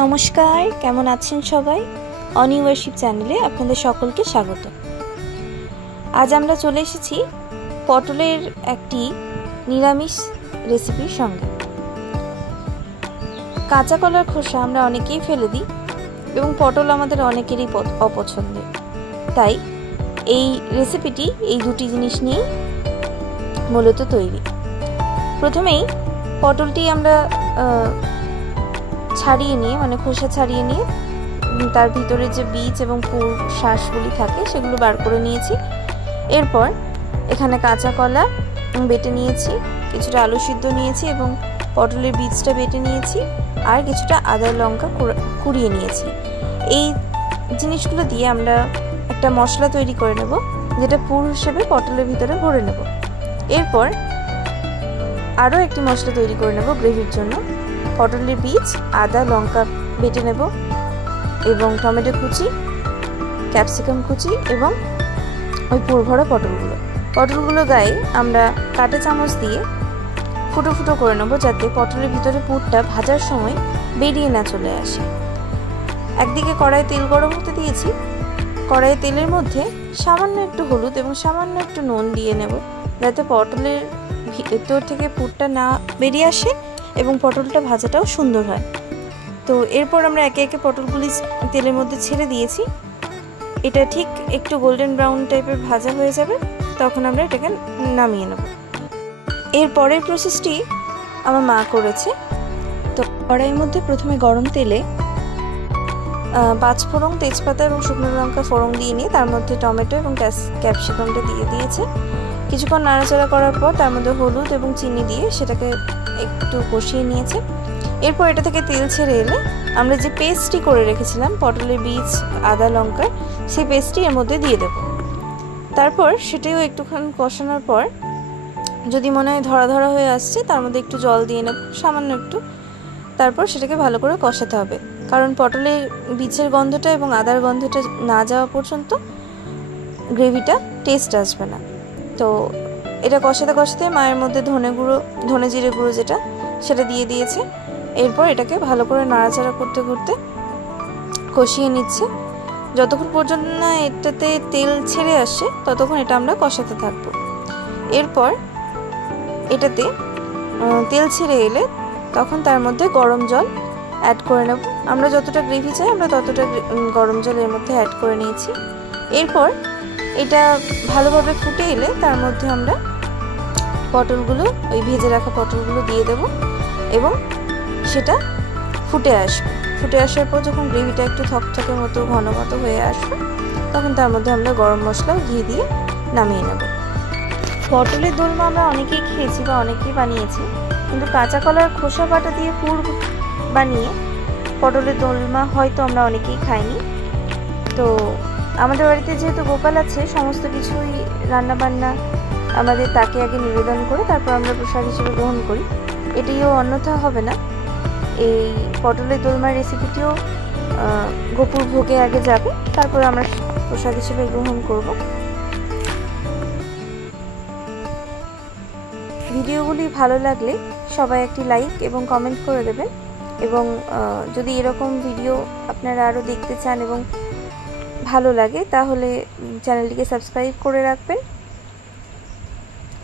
নমস্কার, কেমন আছেন সবাই? অনিওয়ারশিপ চ্যানেলে আপনাদের সকলকে স্বাগত। আজ আমরা চলে এসেছি পটলের একটি নিরামিষ রেসিপির সঙ্গে। কাঁচা কলার খোসা আমরা অনেকেই ফেলে দিই এবং পটল আমাদের অনেকেরই অপছন্দের, তাই এই রেসিপিটি এই দুটি জিনিস নিয়েই মূলত তৈরি। প্রথমেই পটলটি আমরা ছাড়িয়ে নিয়ে খোসা ছাড়িয়ে নিয়ে তার ভিতরে যে বীজ এবং পুর শ্বাসগুলি থাকে সেগুলো বার করে নিয়েছি। এরপর এখানে কাঁচা কলা বেটে নিয়েছি, কিছুটা আলু সিদ্ধ নিয়েছি এবং পটলের বীজটা বেটে নিয়েছি, আর কিছুটা আদা লঙ্কা কুড়িয়ে নিয়েছি। এই জিনিসগুলো দিয়ে আমরা একটা মশলা তৈরি করে নেব, যেটা পুর হিসেবে পটলের ভিতরে ভরে নেব। এরপর আরও একটি মশলা তৈরি করে নেব গ্রেভির জন্য। পটলের বীজ, আদা লঙ্কা বেটে নেব এবং টমেটো কুচি, ক্যাপসিকাম কুচি এবং ওই পুর ভরা পটলগুলো গায়ে আমরা কাঁটা চামচ দিয়ে ফুটো ফুটো করে নেব, যাতে পটলের ভিতরে পুরটা ভাজার সময় বেরিয়ে না চলে আসে। একদিকে কড়াই তেল গরম হতে দিয়েছি। কড়াইয়ে তেলের মধ্যে সামান্য একটু হলুদ এবং সামান্য একটু নুন দিয়ে নেব, যাতে পটলের ভিতর থেকে পুরটা না বেরিয়ে আসে এবং পটলটা ভাজাটাও সুন্দর হয়। তো এরপর আমরা একে একে পটলগুলি তেলের মধ্যে ছেড়ে দিয়েছি। এটা ঠিক একটু গোল্ডেন ব্রাউন টাইপের ভাজা হয়ে যাবে, তখন আমরা এটাকে নামিয়ে নেব। এর পরের প্রসেসটি আমার মা করেছে। তো কড়াইয়ের মধ্যে প্রথমে গরম তেলে পাঁচফোড়ন, তেজপাতা এবং শুকনো লঙ্কা ফোড়ন দিয়ে নিয়ে তার মধ্যে টমেটো এবং ক্যাপসিকামটা দিয়ে দিয়েছে। কিছুক্ষণ নাড়াচাড়া করার পর তার মধ্যে হলুদ এবং চিনি দিয়ে সেটাকে একটু কষিয়ে নিয়েছে। এরপর এটা থেকে তেল ছেড়ে এলে আমরা যে পেস্টটি করে রেখেছিলাম পটলের বীজ, আদা লঙ্কার, সেই পেস্টটি এর মধ্যে দিয়ে দেব। তারপর সেটাও একটুখানি কষানোর পর যদি মনে হয় ধরা ধরা হয়ে আসছে, তার মধ্যে একটু জল দিয়ে নেব, সামান্য একটু। তারপর সেটাকে ভালো করে কষাতে হবে, কারণ পটলের বীজের গন্ধটা এবং আদার গন্ধটা না যাওয়া পর্যন্ত গ্রেভিটা টেস্ট আসবে না। তো এটা কষাতে কষাতে মায়ের মধ্যে ধনে জিরে গুঁড়ো যেটা, সেটা দিয়ে দিয়েছে। এরপর এটাকে ভালো করে নাড়াচাড়া করতে করতে কষিয়ে নিচ্ছে। যতক্ষণ পর্যন্ত না এটাতে তেল ছেড়ে আসে ততক্ষণ এটা আমরা কষাতে থাকবো। এরপর এটাতে তেল ছেড়ে এলে তখন তার মধ্যে গরম জল অ্যাড করে নেব। আমরা যতটা গ্রেভি চাই আমরা ততটা গরম জল এর মধ্যে অ্যাড করে নিয়েছি। এরপর এটা ভালোভাবে ফুটে এলে তার মধ্যে আমরা পটলগুলো, ওই ভেজে রাখা পটলগুলো দিয়ে দেব এবং সেটা ফুটে আসবে। ফুটে আসার পর যখন গ্রেভিটা একটু থকথকে মতো ঘন মতো হয়ে আসবে, তখন তার মধ্যে আমরা গরম মশলা ঘি দিয়ে নামিয়ে নেব। পটলের দোলমা আমরা অনেকেই খেয়েছি বা অনেকেই বানিয়েছি, কিন্তু কাঁচা কলার খোসা বাটা দিয়ে পুর বানিয়ে পটলের দোলমা হয়তো আমরা অনেকেই খাইনি। তো আমাদের বাড়িতে যেহেতু গোপাল আছে, সমস্ত কিছুই রান্নাবান্না আমাদের তাকে আগে নিবেদন করে তারপর আমরা প্রসাদ হিসেবে গ্রহণ করি। এটিও অন্যথা হবে না। এই পটলের দোলমার রেসিপিটিও গোপুর ভোগে আগে যাবে, তারপর আমরা প্রসাদ হিসেবে গ্রহণ করব। ভিডিওগুলি ভালো লাগলে সবাই একটি লাইক এবং কমেন্ট করে দেবেন, এবং যদি এরকম ভিডিও আপনারা আরও দেখতে চান এবং ভালো লাগে তাহলে চ্যানেলটিকে সাবস্ক্রাইব করে রাখবেন।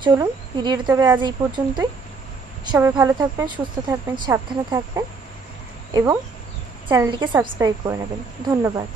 চলুন, ভিডিওটা তবে আজ এই পর্যন্তই। সবাই ভালো থাকবেন, সুস্থ থাকবেন, সাবধানে থাকবেন এবং চ্যানেলটিকে সাবস্ক্রাইব করে নেবেন। ধন্যবাদ।